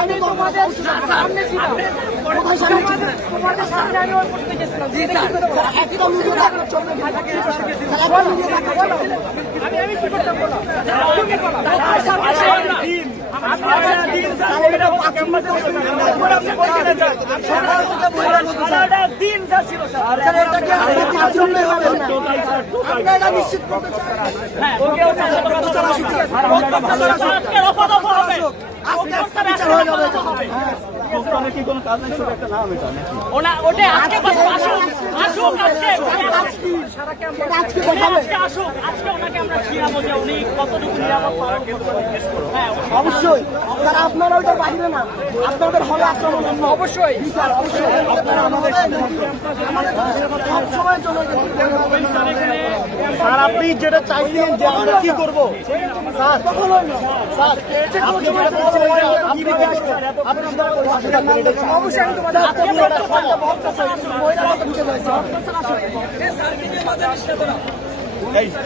আমি তোমাদের সামনে ছিলাম, তোমাদের সামনে আমি ওই করতে গেছিলাম। আমি কি করতাম বলো? দিন যা ছিল নিশ্চিত কি কোনো কাজ নাই, শুধু একটা নাম এটা ওটা আজকে আসুক, আজকে ওনাকে আমরা ছিলাম যে উনি কতটুকু নিরাপদ অবশ্যই স্যার। আপনারা ওইটা বাইরে না, আপনাদের হলে আক্রমণ অবশ্যই স্যার, অবশ্যই স্যার। আপনি যেটা চাইছেন যে আমরা কি করবো স্যার,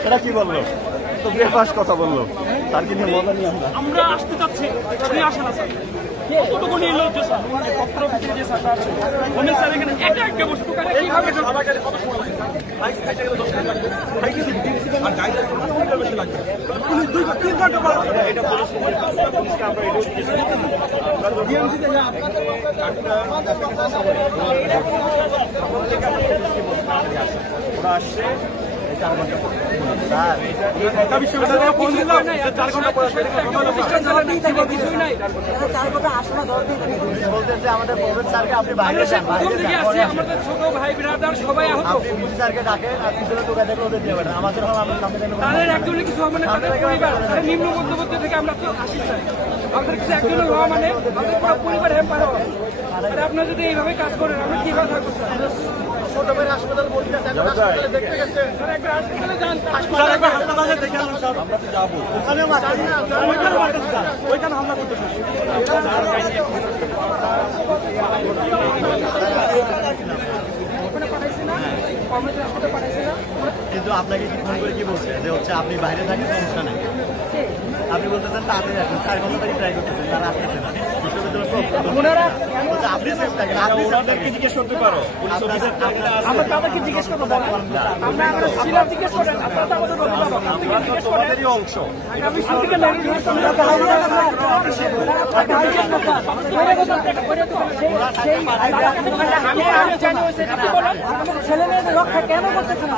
এটা কি বললো? তো ব্রেকফাস্ট কথা বললো, তার কিন্তু মজা নিয়ে আমরা আসতে চাচ্ছি। উনি আসেন না স্যার, কতটুকু নিয়ে লোক স্যার, পত্র যে স্যার উনি স্যার এখানে একা একা বসে কিভাবে কত সময় ওরা আসছে 4 ঘন্টা ঢাকা বিশ্ববিদ্যালয়ে ফোন দিলাম 4 ঘন্টা পরে কিছুই নাই, 4 ঘন্টা আসে না, 10 দিন বলতেছে আমাদের প্রফেসর স্যারকে আপনি বাইরে যান, আমাদের ছোট ভাই ব্রাদার সবাই আহত, আপনি মুজি স্যারকে ডাকেন, আপনি যদি টোকা দেখলে ওদের দিয়ে বেড়ান, আমাদের হল আমরা সামনে দেন, তাদের একজনের কিছু হবে না, তাদের পরিবার নিম্ন মধ্যবিত্ত থেকে আমরা তো আসি স্যার, আমাদের কিছু একজনের হওয়া মানে আমাদের পুরো পরিবার হেম্পার হবে। আর আপনারা যদি এইভাবে কাজ করেন আমরা কিভাবে থাকবো স্যার? ছোট ভাই হাসপাতাল হাসপাতালে দেখতে গেছেন স্যার, একবার হাসপাতালে যান, হাসপাতালে দেখে আসুন স্যার, আমরা তো যাবো ওখানেও মারতেছে, ওইখানে মারতেছে স্যার, ওইখানে হামলা করতেছে। কিন্তু আপনাকে কি ফোন করে কি বলছে যে হচ্ছে আপনি বাইরে থাকেন, সমস্যা নেই, আপনি বলতেছেন তাড়াতাড়ি আসেন, 4 ঘন্টা থেকে ট্রাই করতেছেন, তারা আসতেছে না, আপনি ওনাদেরকে জিজ্ঞেস করতে পারো, আমরা তাদেরকে জিজ্ঞেস করতে পারবো, আমরা জিজ্ঞেস করেন, আপনাদেরই অংশ ছেলে মেয়েদের রক্ষা কেন করতেছেন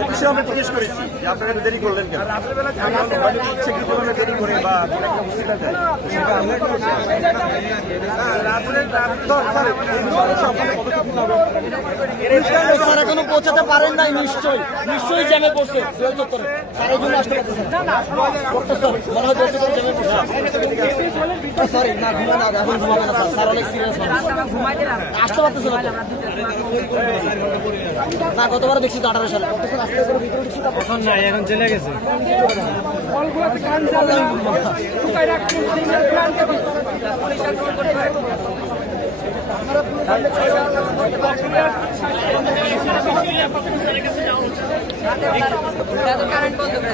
অফিসে আমরা জিজ্ঞেস করেছি যে আপনারা দেরি করলেন কেন, ইচ্ছাকৃতভাবে দেরি করে বা স্যার এখনো পৌঁছাতে পারেন নাই, নিশ্চয়ই জ্যামে পড়ছে স্যার, এই জন্য আসতে পারতেছেন মনে হয় সরি না, ঘুমা না, এখন ঘুমাবে না স্যার, অনেক সিরিয়াস আসতে পারতেছে না, গতবার দেখছি 18 সালে এখন নাই, এখন চলে গেছে। কারেন্ট বন্ধ করে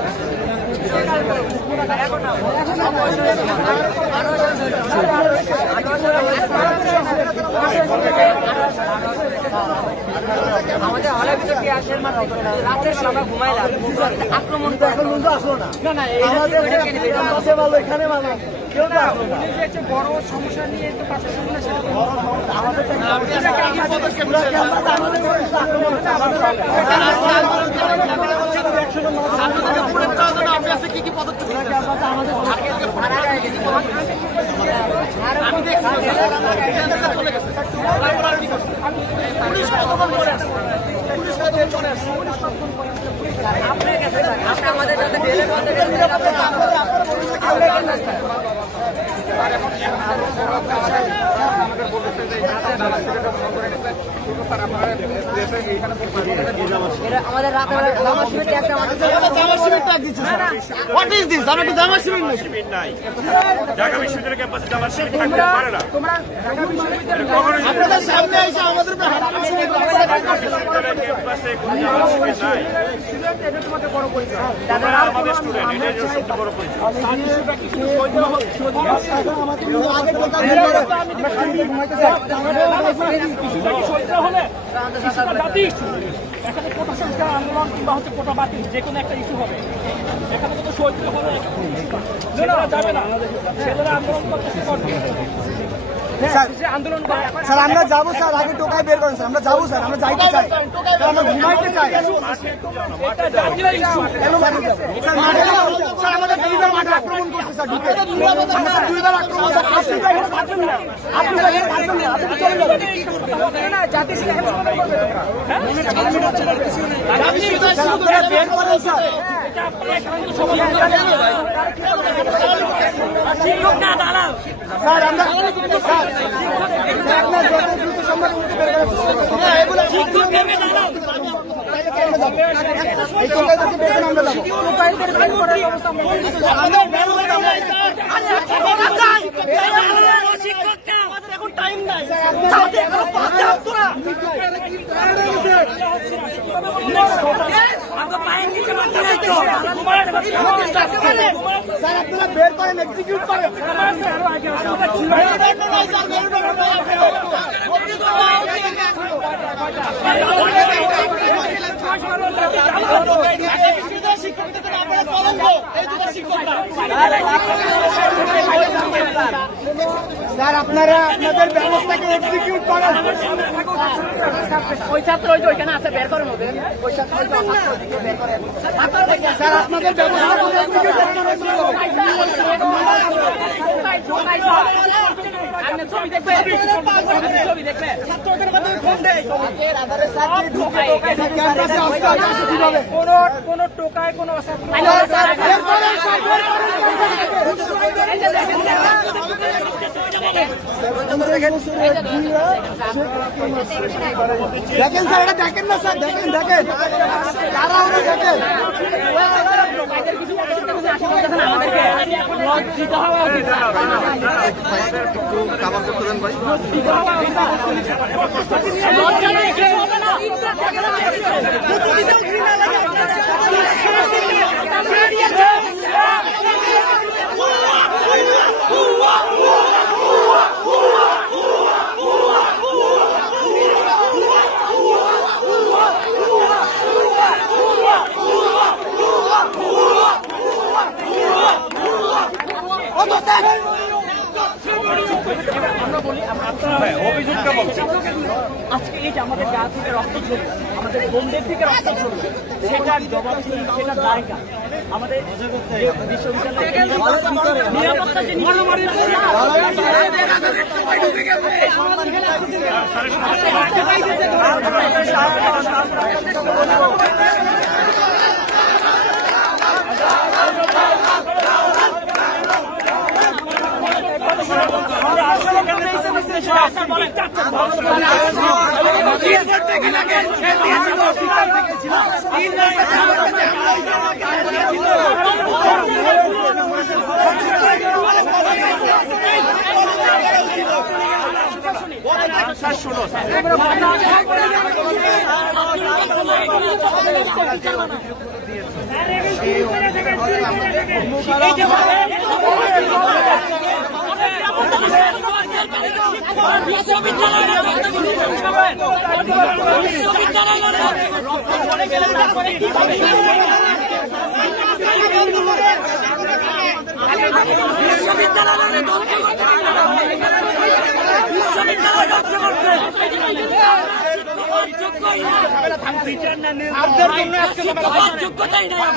আমাদের হলের ভিতরে কি আসেন রাতের সবাই ঘুমাইলাম, আক্রমণ আসলো না, এখানে বড় সমস্যা নিয়ে কি কি পদক্ষেপ আমি দেখছি চলে গেছে, পুলিশ কতক্ষণ করে আসছে, পুলিশ কতক্ষণ করে আসছে, আপনি গেছে আমাদের যাতে ঢেলে বন্ধ আমাদের বলতেছে যে আমাদের রাতে জামা শিবির একটা জামা শিবির ট্যাগ দিচ্ছে হোয়াট ইজ দিস আমরা তো জামা শিবির নাই ঢাকা বিশ্ববিদ্যালয় ক্যাম্পাসে জামা শিবির থাকতে পারে না তোমরা ঢাকা বিশ্ববিদ্যালয় আপনাদের সামনে এসে আমাদের উপর হামলা ক্যাম্পাসে কোনো জামা শিবির নাই স্টুডেন্ট এটা তোমাদের বড় পরিচয় যারা আমাদের স্টুডেন্ট এটা সবচেয়ে বড় পরিচয় সাথীরা কি শুধু আমাদের আগে কথা বলে আমরা শান্তি ঘুমাইতে চাই এখানে কোটা সংস্কার আন্দোলন কিংবা হচ্ছে কোটা বাতিল যে কোনো একটা ইস্যু হবে এখানে কিন্তু সহ্য হবে যাবে না ছেলেরা আন্দোলন করতেছে আন্দোলন স্যার আমরা যাবো স্যার আগে টোকায় বের করেন স্যার আমরা যাবো স্যার আমরা যাইতে চাই আমরা ঘুমাইতে চাই স্যার আমাদের দুইবার মাঠে আক্রমণ করছে স্যার ঢুকে আমরা দুইবার আক্রমণ আপনি চলে যাবেন না জাতিসংঘ বের করেন স্যার স্যার আমরা আপনারা বের করেন এক্সিকিউট করেন স্যার আপনারা আপনাদের ব্যবস্থাকে এক্সিকিউট করেন ওই ছাত্র ওই যে ওইখানে আছে বের করেন ওদের ওই ছাত্র স্যার আপনাদের ছবি দেখবে কোন টোকায় কোন দেখেন স্যার এটা দেখেন না স্যার দেখেন দেখেন কারা ওরা দেখেন আজকে এই যে আমাদের গা থেকে রক্ত ঝরছে আমাদের বোনদের থেকে রক্ত ঝরছে সেটার জবাব সেটার দায়িকা আমাদের নিরাপত্তা যে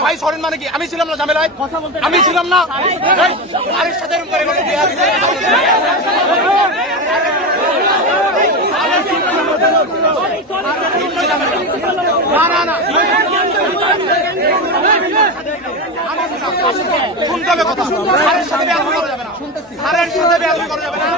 ভাই সরেন মানে কি আমি ছিলাম না ঝামেলায় আমি ছিলাম না আরেক সাথে শুনতে হবে কথা সারের সাথে বেয়াদবি করা যাবে না সারের সাথে বেয়াদবি করা যাবে না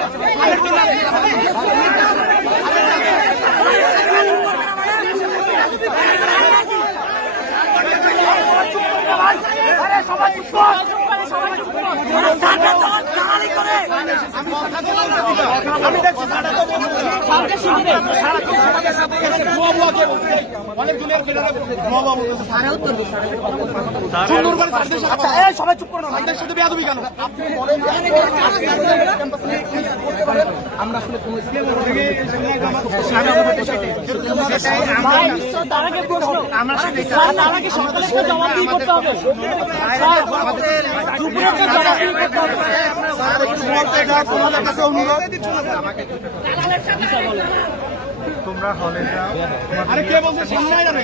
আমি দেখছি অনেক জনের সবাই চুপ করো, সাথে সাথে বেয়াদবি কেন? আমরা আসলে তোমরা হলে যাও। আরে কে বলছে সামনে যাবে?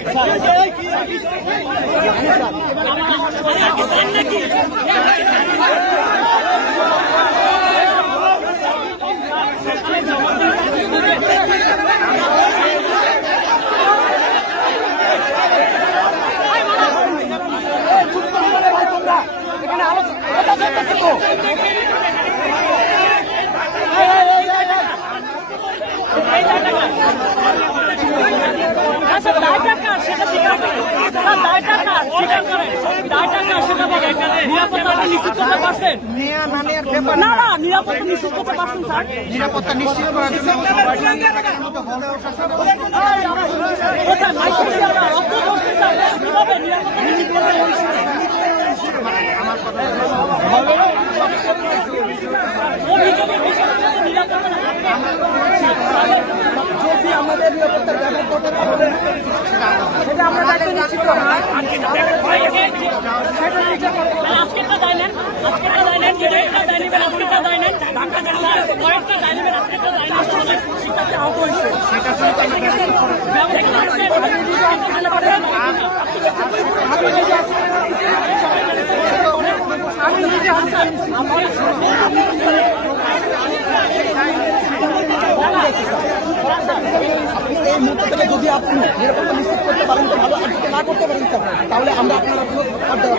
নিরাপত্তা নিশ্চিত করার জন্য আমাদের নিরাপত্তার ব্যাপার সেটা আমরা দায়িত্ব নিশ্চিত করবো। এই মুহূর্তে যদি আপনি নিরাপত্তা নিশ্চিত করতে পারেন তো ভালো, আর যদি না করতে পারেন তাহলে আমরা আপনারা